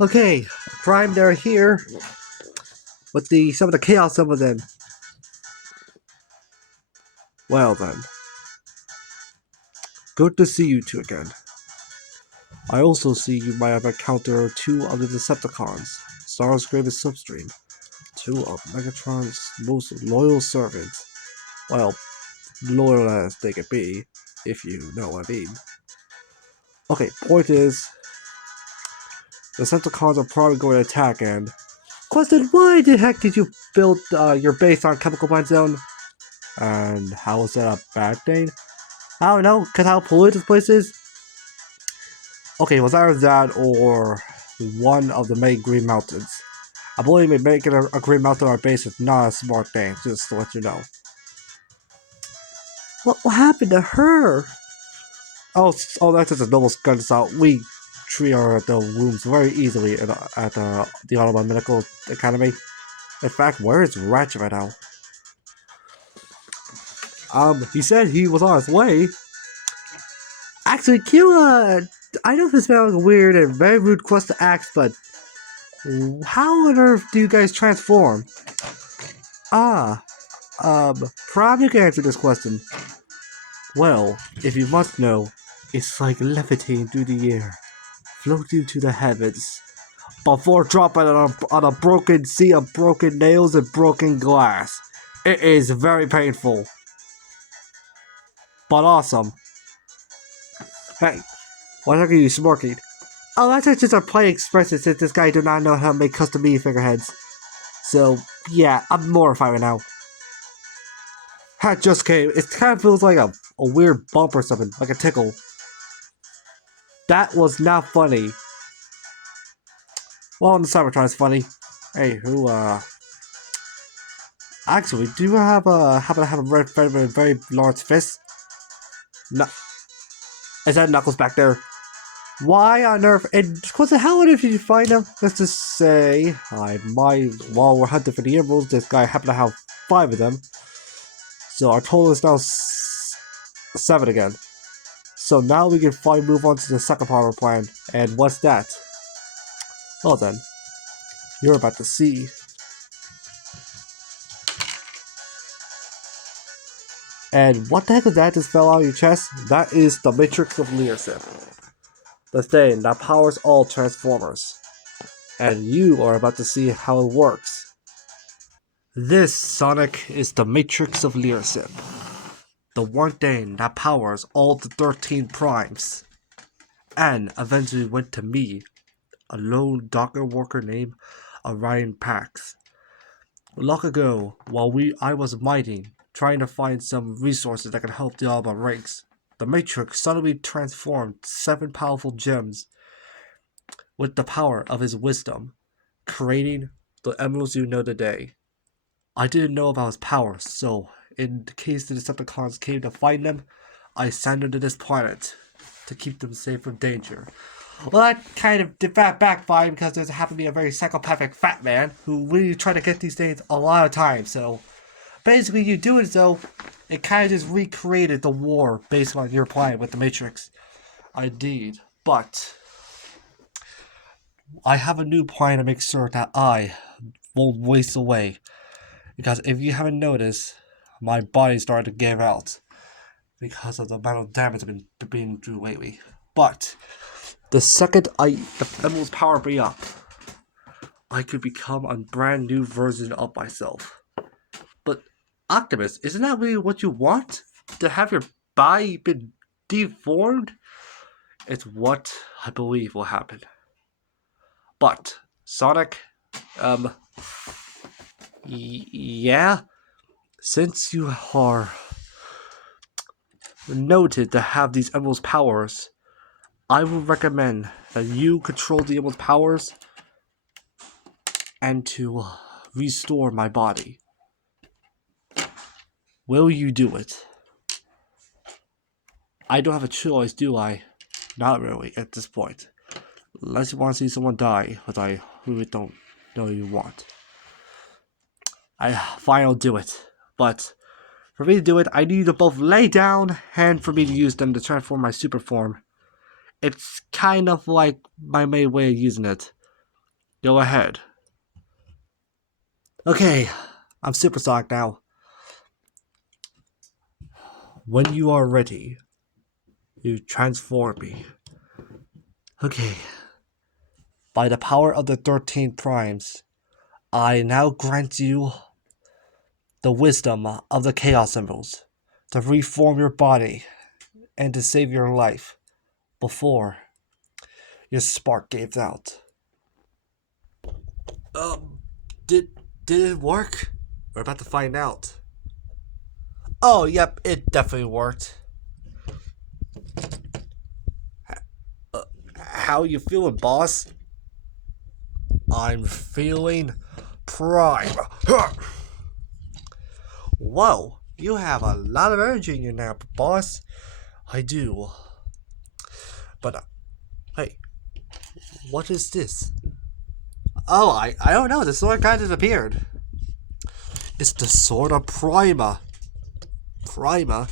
Okay, Prime, they're here with some of the chaos of them. Well then, good to see you two again. I also see you might have encountered two of the Decepticons, Star's greatest substream, two of Megatron's most loyal servants. Well, loyal as they can be, if you know what I mean. Okay, point is, the Decepticons are probably going to attack and... Question, why the heck did you build your base on Chemical Plant Zone? And how is that a bad thing? I don't know, cause how polluted this place is? Okay, was either that or one of the main green mountains. I believe making a green mountain our base is not a smart thing, just to let you know. What happened to her? Oh, that's just a double guns out. We treat our the wounds very easily at the Autobahn Medical Academy. In fact, where is Ratchet right now? He said he was on his way. Actually, Kira, I know this sounds like a weird and very rude question to ask, but how on earth do you guys transform? Probably you can answer this question. Well, if you must know, it's like levitating through the air, floating to the heavens, before dropping on a broken sea of broken nails and broken glass. It is very painful, but awesome. Hey, why are you smirking? Oh, that's just a plain expression since this guy do not know how to make custom mini figureheads. So, yeah, I'm mortified right now. That just came. It kind of feels like a weird bump or something, like a tickle. That was not funny. Well, the Cybertron's funny. Hey, actually, do you happen to have a very large fist? No. Is that Knuckles back there? Why on earth? And what the hell if you find him? Let's just say, while we're hunting for the emeralds, this guy happened to have 5 of them. So our total is now 7 again. So now we can finally move on to the second part of our plan. And what's that? Well then, you're about to see. And what the heck is that just fell out of your chest? That is the Matrix of Leadership. The thing that powers all Transformers. And you are about to see how it works. This, Sonic, is the Matrix of Leadership. The one thing that powers all the 13 primes. And eventually went to me, a lone doctor worker named Orion Pax. Long ago, while I was mining, trying to find some resources that could help the Alba ranks, the Matrix suddenly transformed 7 powerful gems with the power of his wisdom, creating the emeralds you know today. I didn't know about his powers, so in case the Decepticons came to find them, I sent them to this planet to keep them safe from danger. Well, that kind of backfired because there happened to be a very psychopathic fat man who really tried to get these things a lot of times, so basically you do it so it kind of just recreated the war based on your plan with the Matrix. Indeed, but I have a new plan to make sure that I won't waste away. Because if you haven't noticed, my body started to give out because of the amount of damage I've been through lately. But the second the emeralds power me up, I could become a brand new version of myself. But Optimus, isn't that really what you want? To have your body been deformed? It's what I believe will happen. But Sonic, yeah, since you are noted to have these emeralds powers, I would recommend that you control the emeralds powers and to restore my body. Will you do it? I don't have a choice, do I? Not really at this point. Unless you want to see someone die, which I really don't know you want. I'll do it. But for me to do it, I need you to both lay down and for me to use them to transform my super form. It's kind of like my main way of using it. Go ahead. Okay, I'm supersonic now. When you are ready, you transform me. Okay. By the power of the 13 primes, I now grant you the wisdom of the chaos symbols to reform your body and to save your life before your spark gave out. Um, did it work? We're about to find out. Oh, yep, it definitely worked. How you feeling, boss? I'm feeling prime. Whoa, you have a lot of energy in you now, boss. I do. But, hey, what is this? Oh, I don't know. The sword kind of appeared. It's the sword of Prima. Prima?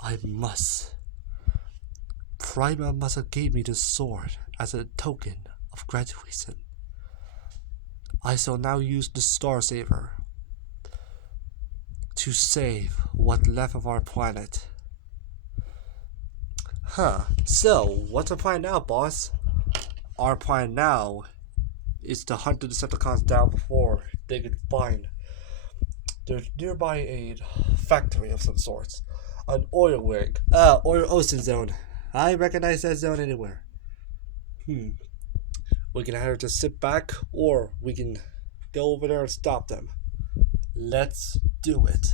I must. Prima must have gave me this sword as a token of graduation. I shall now use the Star Saver to save what's left of our planet. Huh. So, what's our plan now, boss? Our plan now is to hunt the Decepticons down before they can find. There's nearby a factory of some sorts. An oil rig. Oil ocean zone. I recognize that zone anywhere. We can either just sit back or we can go over there and stop them. Let's do it.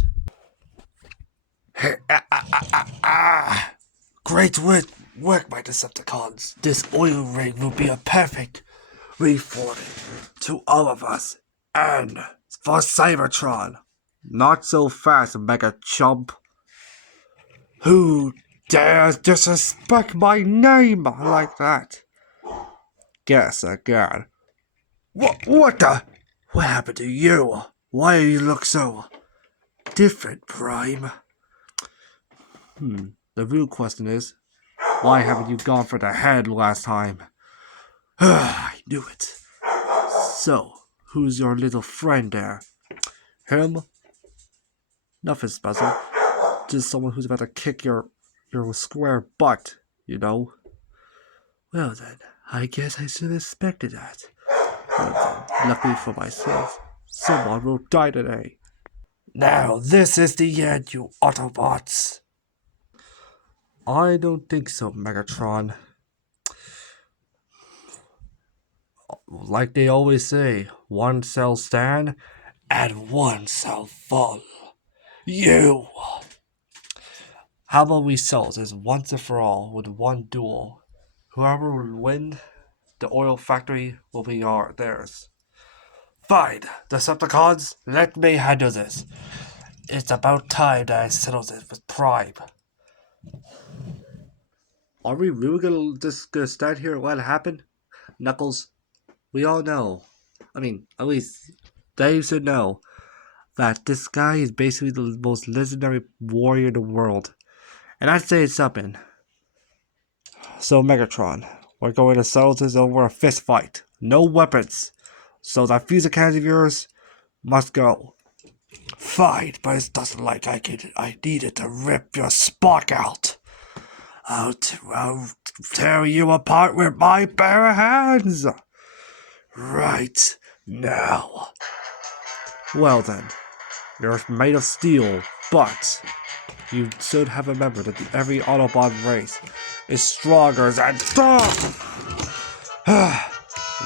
Great work, my Decepticons. This oil rig will be a perfect reforming to all of us. And for Cybertron. Not so fast, Mega Chump. Who dares disrespect my name like that? Guess again. What the? What happened to you? Why do you look so different, Prime? The real question is, why haven't you gone for the head last time? I knew it. So, who's your little friend there? Him? Nothing special. Just someone who's about to kick your square butt, you know? Well then, I guess I should have expected that. Well then, luckily for myself, someone will die today. Now this is the end, you Autobots! I don't think so, Megatron. Like they always say, one shall stand and one shall fall. You! How about we settle this once and for all with one duel? Whoever will win, the oil factory will be theirs. Fine, Decepticons, let me handle this. It's about time that I settle this with Prime. Are we really gonna stand here and let it happen? Knuckles, we all know. I mean, at least Dave should know that this guy is basically the most legendary warrior in the world. And I'd say it's something. So Megatron, we're going to settle this over a fist fight. No weapons. So that fuse cannon of yours must go. Fine, but it doesn't like I needed to rip your spark out. I'll tear you apart with my bare hands. Right now. Well then, you're made of steel, but you should have remembered that every Autobot race is stronger than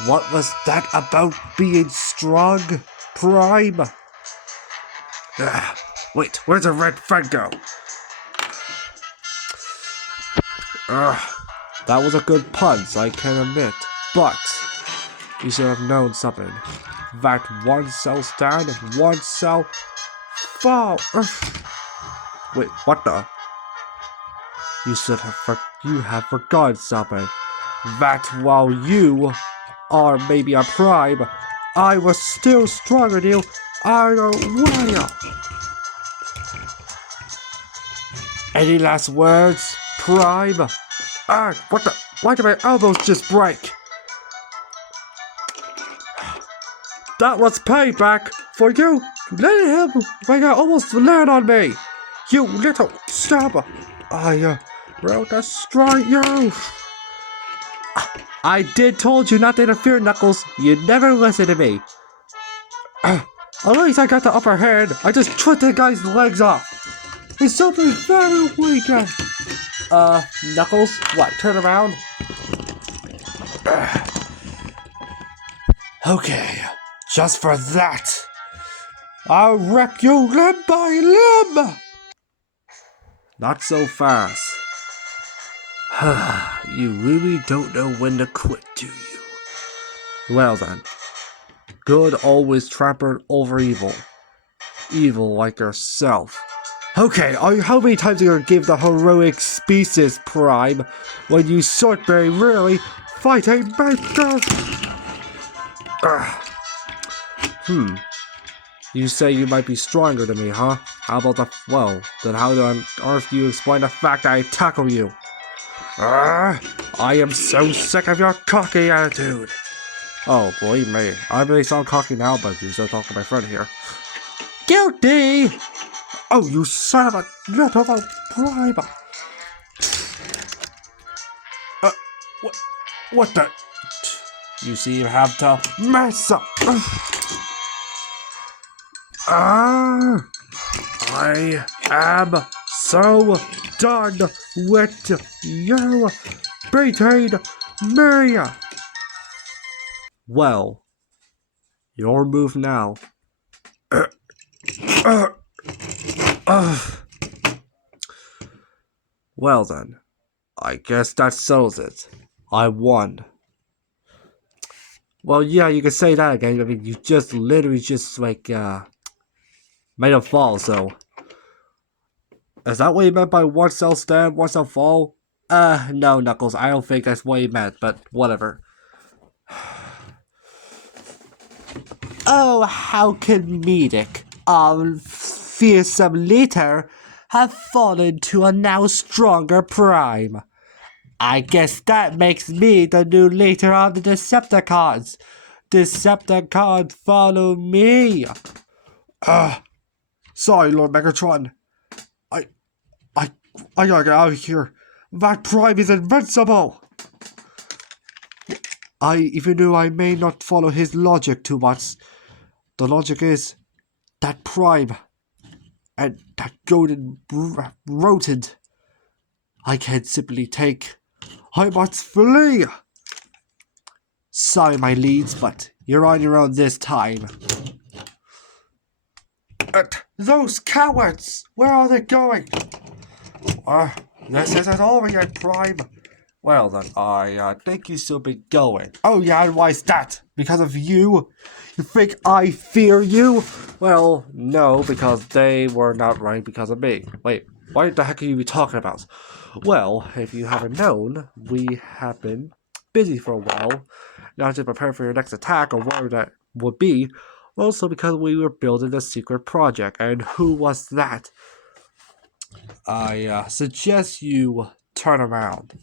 What was that about being strong, Prime? Wait, where's the red friend go? That was a good punch, I can admit, but you should have known something. That one shall stand, one shall fall. Wait, what the? You have forgotten something. That while you are maybe a Prime, I was still stronger than you either way. Any last words, Prime? What the? Why did my elbows just break? That was payback for you letting him almost land on me. You little stabber. I will destroy you. I did told you not to interfere, Knuckles. You never listen to me. At least I got the upper hand. I just tripped the guy's legs off. He's something very weak. Knuckles, what? Turn around. Okay, just for that, I'll wreck you limb by limb. Not so fast. You really don't know when to quit, do you? Well then, good always trampled over evil. Evil like yourself. Okay, how many times are you gonna give the heroic species prime when you should be really fighting makers? You say you might be stronger than me, huh? How about then how on earth do you explain the fact that I tackle you? I am so sick of your cocky attitude. Oh, believe me, I may sound cocky now, but you still talk to my friend here. Guilty! Oh, you son of a little bribe! What the? You seem to have to mess up. I am so done with you betrayed me. Well, your move now. Well then, I guess that settles it. I won. Well, yeah, you can say that again. I mean, you just literally made a fall, so. Is that what you meant by one cell stand, one cell fall? No, Knuckles, I don't think that's what you meant, but whatever. Oh, how comedic. Fearsome Leader have fallen to a now stronger prime. I guess that makes me the new leader of the Decepticons. Decepticons, follow me. Sorry, Lord Megatron. I gotta get out of here. That prime is invincible. Even though I may not follow his logic too much, the logic is that prime and that golden rodent I can't simply take. I must flee. Sorry, my leads, but you're on your own this time. Those cowards! Where are they going? This isn't over yet, Prime. Well then, I think you should be going. Oh yeah, and why is that? Because of you? You think I fear you? Well, no, because they were not right because of me. Wait, what the heck are you talking about? Well, if you haven't known, we have been busy for a while. Not to prepare for your next attack or whatever that would be, also because we were building a secret project. And who was that? I suggest you turn around.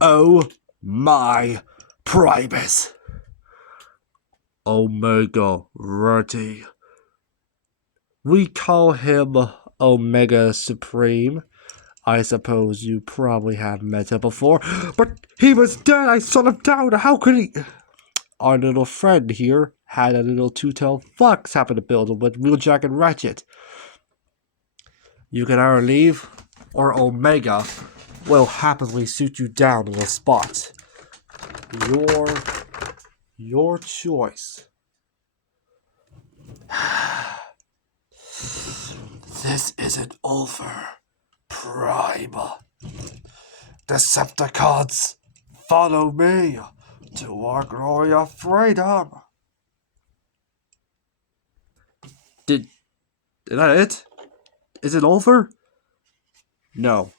Oh my Primus! Omega Ruddy. We call him Omega Supreme. I suppose you probably have met him before, but he was dead. I shut him down. How could he? Our little friend here had a little two-tailed fox happen to build him with Wheeljack and Ratchet. You can either leave, or Omega will happily shoot you down on the spot. Your choice. This isn't over, Prime. Decepticons, follow me to our glory of freedom. Is that it? Is it over? No,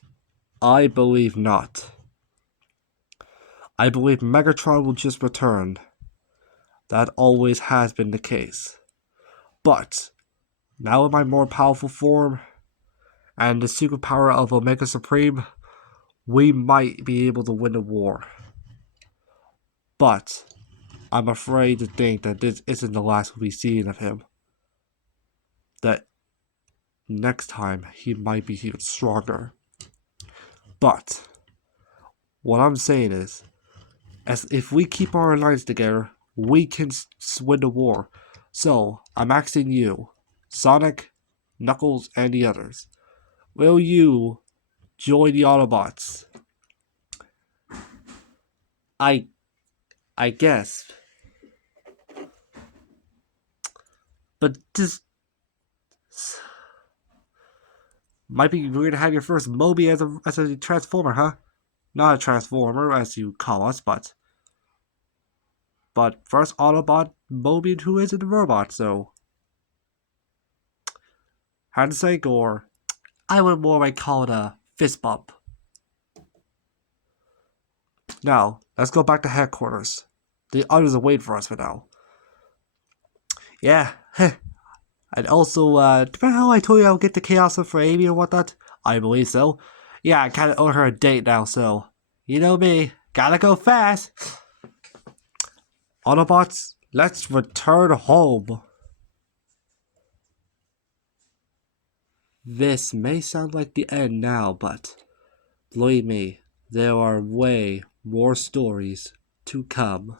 I believe not. I believe Megatron will just return. That always has been the case. But, now in my more powerful form, and the secret power of Omega Supreme, we might be able to win the war. But I'm afraid to think that this isn't the last we'll be seeing of him. That next time he might be even stronger. But what I'm saying is, as if we keep our alliance together, we can win the war. So I'm asking you, Sonic, Knuckles, and the others, will you join the Autobots? I guess. But this might be weird to have your first Moby as a Transformer, huh? Not a Transformer, as you call us, but first Autobot Moby who isn't a robot, so handshake, or I would more like call it a fist bump. Now, let's go back to headquarters. The others are waiting for us for now. Yeah, and also, remember how I told you I would get the Chaos for Amy or whatnot? I believe so. Yeah, I kinda owe her a date now, so you know me, gotta go fast. Autobots, let's return home. This may sound like the end now, but believe me, there are way more stories to come.